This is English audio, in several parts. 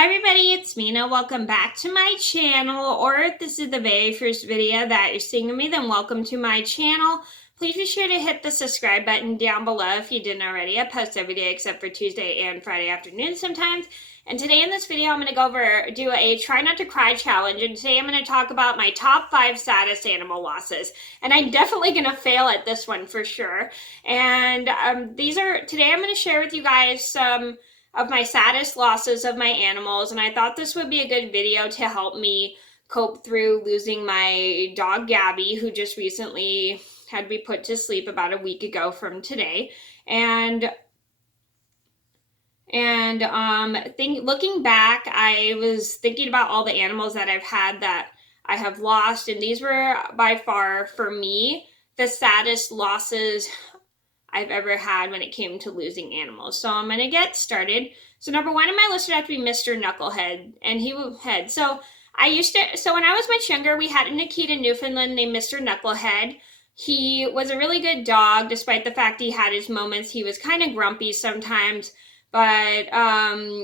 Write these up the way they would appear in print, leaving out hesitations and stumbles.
Hi everybody, it's Mena. Welcome back to my channel, or if this is the very first video that you're seeing of me, then welcome to my channel. Please be sure to hit the subscribe button down below if you didn't already. I post every day except for Tuesday and Friday afternoon sometimes. And today in this video, I'm going to do a try not to cry challenge. And today I'm going to talk about my top 5 saddest animal losses. And I'm definitely going to fail at this one for sure. And today I'm going to share with you guys some of my saddest losses of my animals, and I thought this would be a good video to help me cope through losing my dog Gabby, who just recently had to be put to sleep about a week ago from today. Looking back, I was thinking about all the animals that I've had that I have lost, and these were by far, for me, the saddest losses I've ever had when it came to losing animals. So I'm going to get started. So number one on my list would have to be Mr. Knucklehead, and So when I was much younger, we had a Nikita Newfoundland named Mr. Knucklehead. He was a really good dog, despite the fact he had his moments. He was kind of grumpy sometimes, but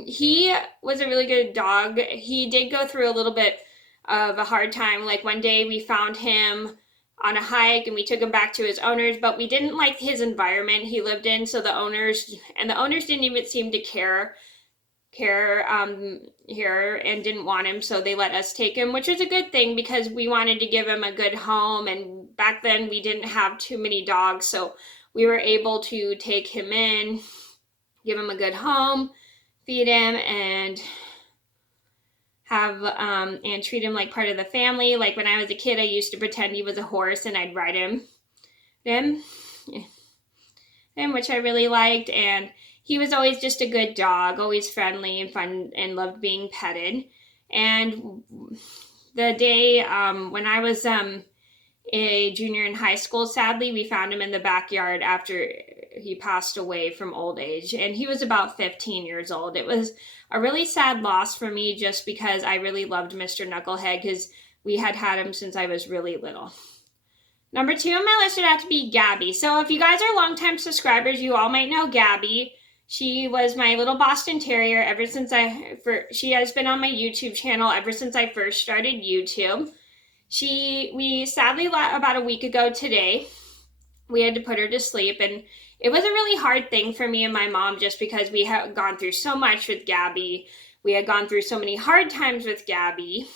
he was a really good dog. He did go through a little bit of a hard time. Like one day we found him on a hike and we took him back to his owners, but we didn't like his environment he lived in, so the owners didn't even seem to care here and didn't want him, so they let us take him, which was a good thing because we wanted to give him a good home. And back then we didn't have too many dogs, so we were able to take him in, give him a good home, feed him, and treat him like part of the family. Like when I was a kid, I used to pretend he was a horse and I'd ride him, which I really liked. And he was always just a good dog, always friendly and fun, and loved being petted. And the day when I was a junior in high school, sadly, we found him in the backyard after he passed away from old age, and he was about 15 years old. It was a really sad loss for me just because I really loved Mr. Knucklehead because we had him since I was really little. Number 2 on my list would have to be Gabby. So if you guys are longtime subscribers, you all might know Gabby. She was my little Boston Terrier she has been on my YouTube channel ever since I first started YouTube. We sadly, about a week ago today, we had to put her to sleep, and it was a really hard thing for me and my mom just because we had gone through so much with Gabby. We had gone through so many hard times with Gabby.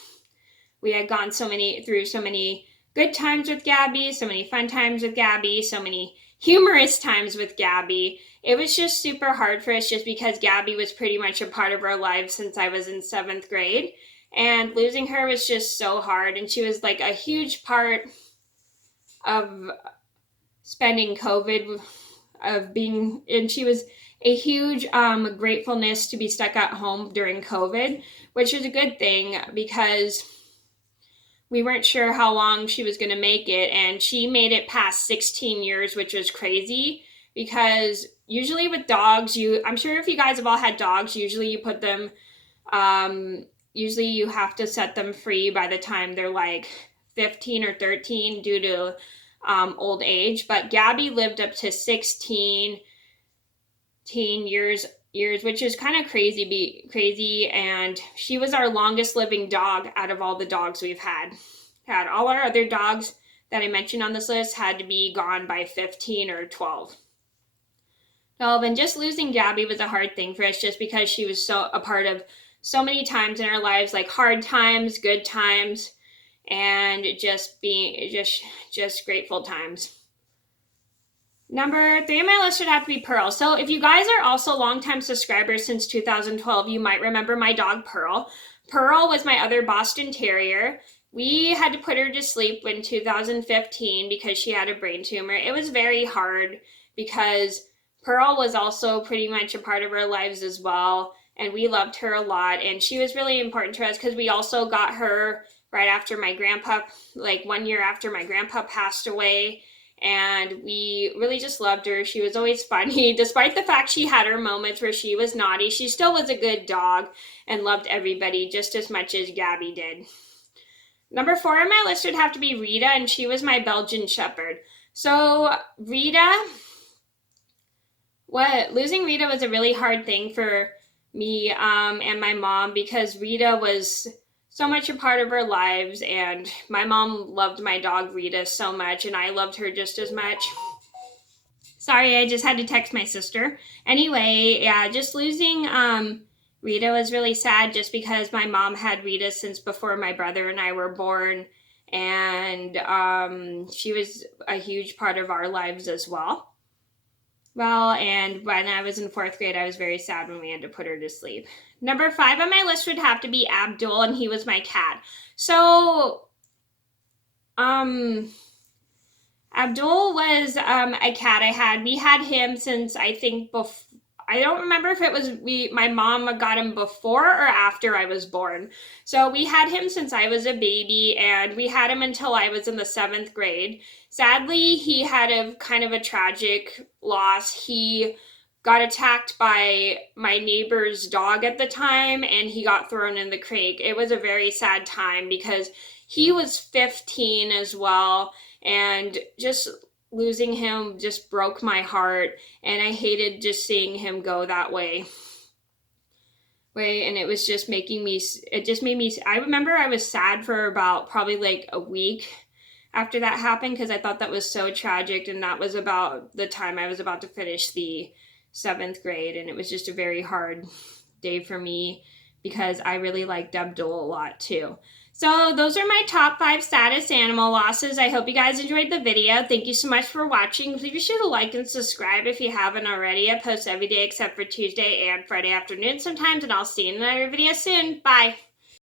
We had gone through so many good times with Gabby, so many fun times with Gabby, so many humorous times with Gabby. It was just super hard for us just because Gabby was pretty much a part of our lives since I was in 7th grade. And losing her was just so hard. And she was like a huge part of spending COVID, and she was a huge gratefulness to be stuck at home during COVID, which is a good thing because we weren't sure how long she was going to make it. And she made it past 16 years, which was crazy because usually with dogs, I'm sure if you guys have all had dogs, usually you put them, usually you have to set them free by the time they're like 15 or 13 due to old age. But Gabby lived up to 16 years, which is kind of crazy. And she was our longest living dog out of all the dogs we've had. All our other dogs that I mentioned on this list had to be gone by 15 or 12. Well, then just losing Gabby was a hard thing for us just because she was a part of so many times in our lives, like hard times, good times, and just grateful times. Number 3 on my list would have to be Pearl. So if you guys are also longtime subscribers since 2012, you might remember my dog Pearl. Pearl was my other Boston Terrier. We had to put her to sleep in 2015 because she had a brain tumor. It was very hard because Pearl was also pretty much a part of our lives as well, and we loved her a lot. And she was really important to us because we also got her right after my grandpa, like 1 year after my grandpa passed away. And we really just loved her. She was always funny. Despite the fact she had her moments where she was naughty, she still was a good dog and loved everybody just as much as Gabby did. Number 4 on my list would have to be Rita, and she was my Belgian Shepherd. So losing Rita was a really hard thing for me and my mom, because Rita was so much a part of our lives, and my mom loved my dog Rita so much, and I loved her just as much. Sorry, I just had to text my sister. Anyway, yeah, just losing Rita was really sad, just because my mom had Rita since before my brother and I were born, and she was a huge part of our lives as well. Well, and when I was in fourth grade, I was very sad when we had to put her to sleep. Number 5 on my list would have to be Abdul, and he was my cat. So, um, Abdul was a cat I had. We had him since I think I don't remember if it was my mom got him before or after I was born. So we had him since I was a baby, and we had him until I was in the 7th grade. Sadly, he had a kind of a tragic loss. He got attacked by my neighbor's dog at the time, and he got thrown in the creek. It was a very sad time because he was 15 as well, and just losing him just broke my heart, and I hated just seeing him go that way. And it was just making me, it just made me, I remember I was sad for about probably like a week after that happened, because I thought that was so tragic, and that was about the time I was about to finish the 7th grade, and it was just a very hard day for me because I really liked Abdul a lot too. So those are my top 5 saddest animal losses. I hope you guys enjoyed the video. Thank you so much for watching. Please be sure to like and subscribe if you haven't already. I post every day except for Tuesday and Friday afternoon sometimes, and I'll see you in another video soon. Bye.